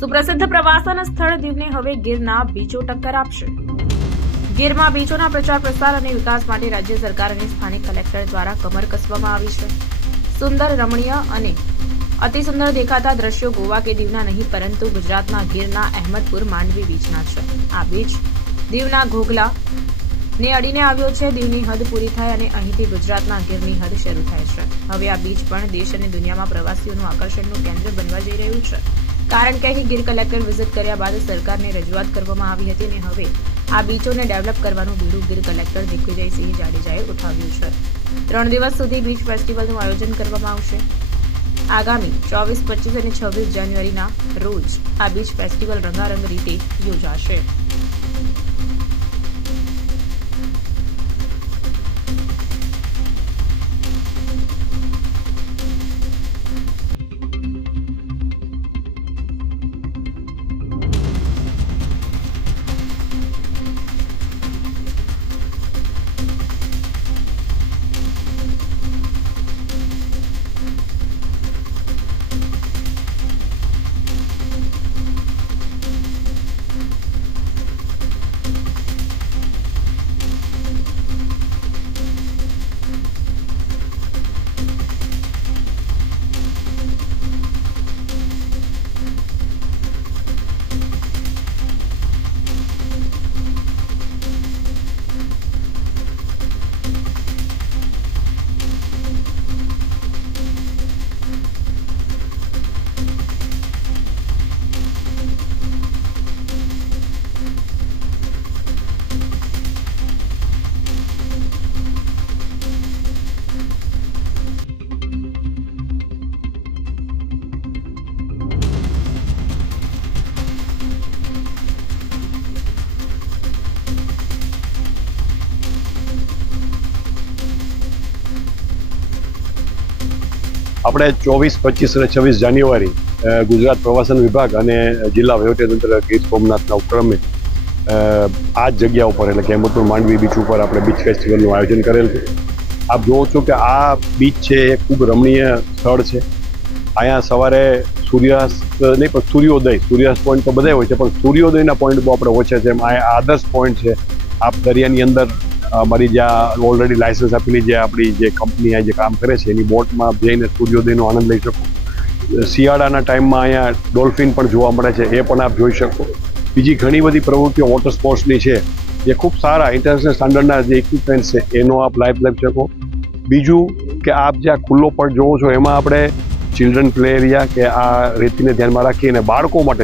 સુપ્રસિદ્ધ પ્રવાસન સ્થળ દીવને હવે ગીરના બીચો ટક્કર આપશે। ગીરમાં બીચોના પ્રચાર પ્રસાર અને વિકાસ માટે રાજ્ય સરકાર અને સ્થાનિક કલેક્ટર દ્વારા કમર કસવામાં આવી છે। સુંદર, રમણીય અને અતિ સુંદર દેખાતા દ્રશ્યો ગોવા કે દીવના નહીં પરંતુ ગુજરાતના ગીરના અહેમદપુર માંડવી બીચના છે। આ બીચ દીવના ઘોઘલા ને અડીને આવ્યો છે। દીવની હદ પૂરી થાય અને અહીંથી ગુજરાતના ગીરની હદ શરૂ થાય છે। હવે આ બીચ પણ દેશ અને દુનિયામાં પ્રવાસીઓનું આકર્ષણનું કેન્દ્ર બનવા જઈ રહ્યું છે, કારણ કે અહીં ગીર કલેક્ટર વિઝિટ કર્યા બાદ સરકારને રજૂઆત કરવામાં આવી હતી અને હવે આ બીચોને ડેવલપ કરવાનું બીડું ગીર કલેક્ટર દિગ્વિજયસિંહ જાડેજાએ ઉઠાવ્યું છે। 3 દિવસ સુધી બીચ ફેસ્ટિવલનું આયોજન કરવામાં આવશે। આગામી 24, 25 અને 26 જાન્યુઆરીના રોજ આ બીચ ફેસ્ટિવલ રંગારંગ રીતે યોજાશે। આપણે 24, 25 અને 26 જાન્યુઆરી ગુજરાત પ્રવાસન વિભાગ અને જિલ્લા વહીવટીતંત્ર ગીર સોમનાથના ઉપક્રમે આ જ જગ્યા ઉપર એટલે કે અહેમદપુર માંડવી બીચ ઉપર આપણે બીચ ફેસ્ટિવલનું આયોજન કરેલ છે। આપ જુઓ છો કે આ બીચ છે એ ખૂબ રમણીય સ્થળ છે। અહીંયા સવારે સૂર્યાસ્ત નહીં પણ સૂર્યાસ્ત પોઈન્ટ તો બધા હોય છે, પણ સૂર્યોદયના પોઈન્ટ બહુ આપણે ઓછા છે। આ આદર્શ પોઈન્ટ છે। આપ દરિયાની અંદર અમારી જ્યાં ઓલરેડી લાયસન્સ આપેલી જે આપણી જે કંપની આ જે કામ કરે છે એની બોટમાં જઈને સૂર્યોદયનો આનંદ લઈ શકો। શિયાળાના ટાઈમમાં અહીંયા ડોલ્ફિન પણ જોવા મળે છે, એ પણ આપ જોઈ શકો। બીજી ઘણી બધી પ્રવૃત્તિઓ વોટર સ્પોર્ટ્સની છે, એ ખૂબ સારા ઇન્ટરનેશનલ સ્ટાન્ડર્ડના જે ઇક્વિપમેન્ટ છે એનો આપ લાભ લઈ શકો। બીજું કે આપ જે આ ખુલ્લો પડ જોવો છો એમાં આપણે ચિલ્ડ્રન પ્લે એરિયા કે આ રેતીને ધ્યાનમાં રાખીને બાળકો માટે